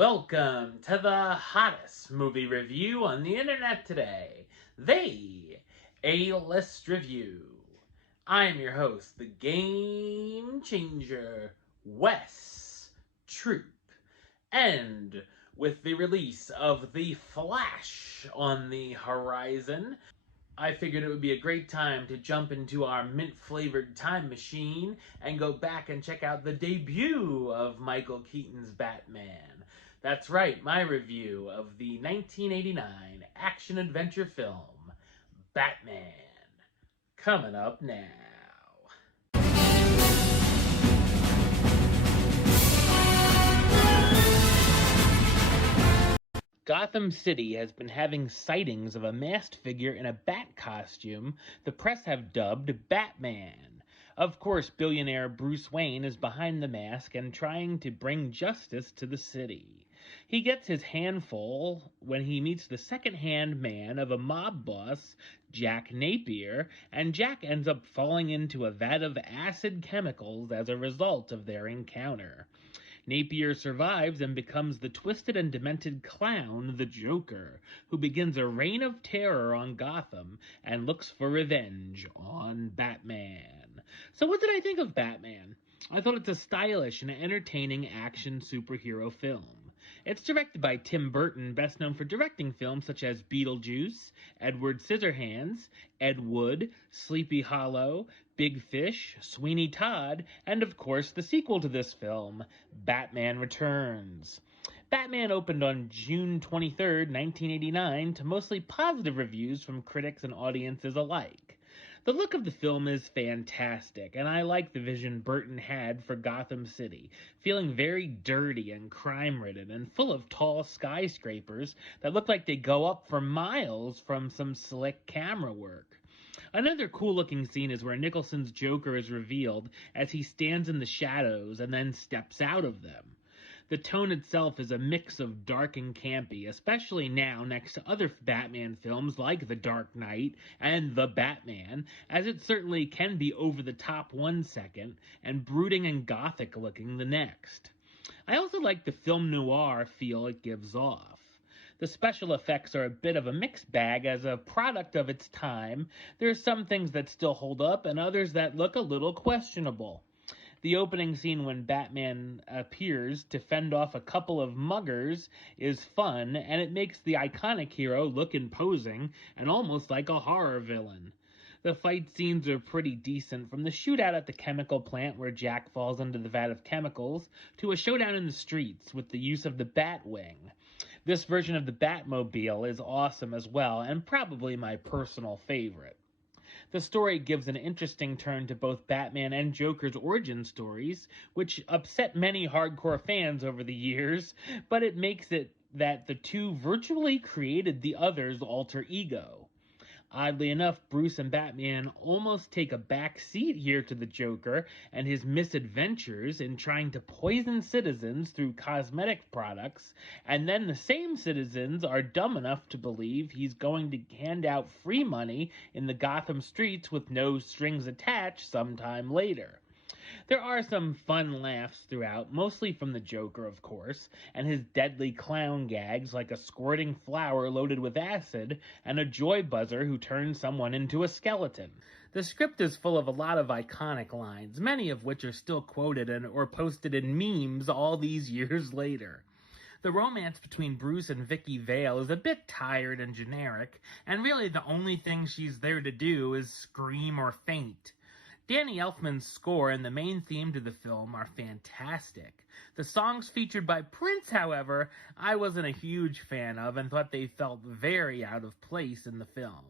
Welcome to the hottest movie review on the internet today, the A-List Review. I'm your host, the Game Changer, Wes Troop. And with the release of The Flash on the horizon, I figured it would be a great time to jump into our mint-flavored time machine and go back and check out the debut of Michael Keaton's Batman. That's right, my review of the 1989 action-adventure film, Batman. Coming up now. Gotham City has been having sightings of a masked figure in a bat costume the press have dubbed Batman. Of course, billionaire Bruce Wayne is behind the mask and trying to bring justice to the city. He gets his handful when he meets the second-hand man of a mob boss, Jack Napier, and Jack ends up falling into a vat of acid chemicals as a result of their encounter. Napier survives and becomes the twisted and demented clown, the Joker, who begins a reign of terror on Gotham and looks for revenge on Batman. So what did I think of Batman? I thought it's a stylish and entertaining action superhero film. It's directed by Tim Burton, best known for directing films such as Beetlejuice, Edward Scissorhands, Ed Wood, Sleepy Hollow, Big Fish, Sweeney Todd, and of course the sequel to this film, Batman Returns. Batman opened on June 23, 1989, to mostly positive reviews from critics and audiences alike. The look of the film is fantastic, and I like the vision Burton had for Gotham City, feeling very dirty and crime-ridden and full of tall skyscrapers that look like they go up for miles from some slick camera work. Another cool-looking scene is where Nicholson's Joker is revealed as he stands in the shadows and then steps out of them. The tone itself is a mix of dark and campy, especially now next to other Batman films like The Dark Knight and The Batman, as it certainly can be over the top one second and brooding and gothic looking the next. I also like the film noir feel it gives off. The special effects are a bit of a mixed bag as a product of its time. There are some things that still hold up and others that look a little questionable. The opening scene when Batman appears to fend off a couple of muggers is fun, and it makes the iconic hero look imposing and almost like a horror villain. The fight scenes are pretty decent, from the shootout at the chemical plant where Jack falls into the vat of chemicals, to a showdown in the streets with the use of the Batwing. This version of the Batmobile is awesome as well, and probably my personal favorite. The story gives an interesting turn to both Batman and Joker's origin stories, which upset many hardcore fans over the years, but it makes it that the two virtually created the other's alter ego. Oddly enough, Bruce and Batman almost take a back seat here to the Joker and his misadventures in trying to poison citizens through cosmetic products, and then the same citizens are dumb enough to believe he's going to hand out free money in the Gotham streets with no strings attached sometime later. There are some fun laughs throughout, mostly from the Joker, of course, and his deadly clown gags like a squirting flower loaded with acid and a joy buzzer who turns someone into a skeleton. The script is full of a lot of iconic lines, many of which are still quoted or posted in memes all these years later. The romance between Bruce and Vicky Vale is a bit tired and generic, and really the only thing she's there to do is scream or faint. Danny Elfman's score and the main theme to the film are fantastic. The songs featured by Prince, however, I wasn't a huge fan of and thought they felt very out of place in the film.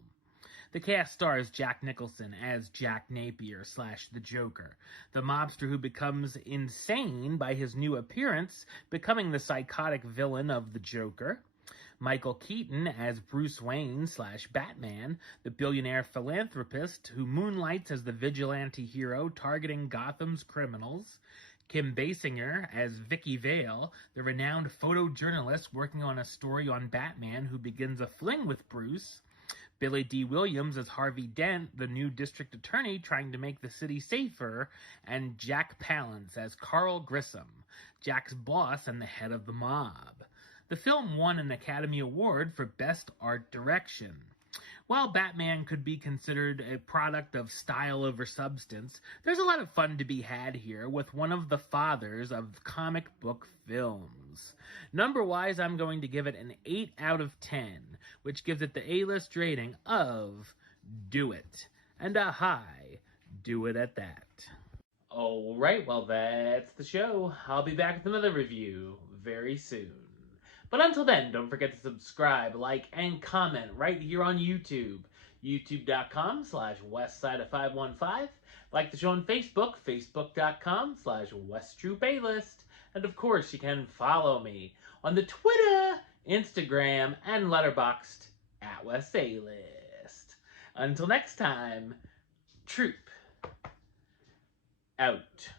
The cast stars Jack Nicholson as Jack Napier / the Joker, the mobster who becomes insane by his new appearance, becoming the psychotic villain of the Joker. Michael Keaton as Bruce Wayne / Batman, the billionaire philanthropist who moonlights as the vigilante hero targeting Gotham's criminals. Kim Basinger as Vicky Vale, the renowned photojournalist working on a story on Batman who begins a fling with Bruce. Billy D. Williams as Harvey Dent, the new district attorney trying to make the city safer, and Jack Palance as Carl Grissom, Jack's boss and the head of the mob. The film won an Academy Award for Best Art Direction. While Batman could be considered a product of style over substance, there's a lot of fun to be had here with one of the fathers of comic book films. Number-wise, I'm going to give it an 8 out of 10, which gives it the A-list rating of Do It, and a high Do It at that. Alright, well that's the show. I'll be back with another review very soon. But until then, don't forget to subscribe, like, and comment right here on YouTube. YouTube.com/WestsideOf515. Like the show on Facebook, Facebook.com/WestTruePaylist. And of course, you can follow me on the Twitter, Instagram, and Letterboxd @WestAlist. Until next time, Troop out.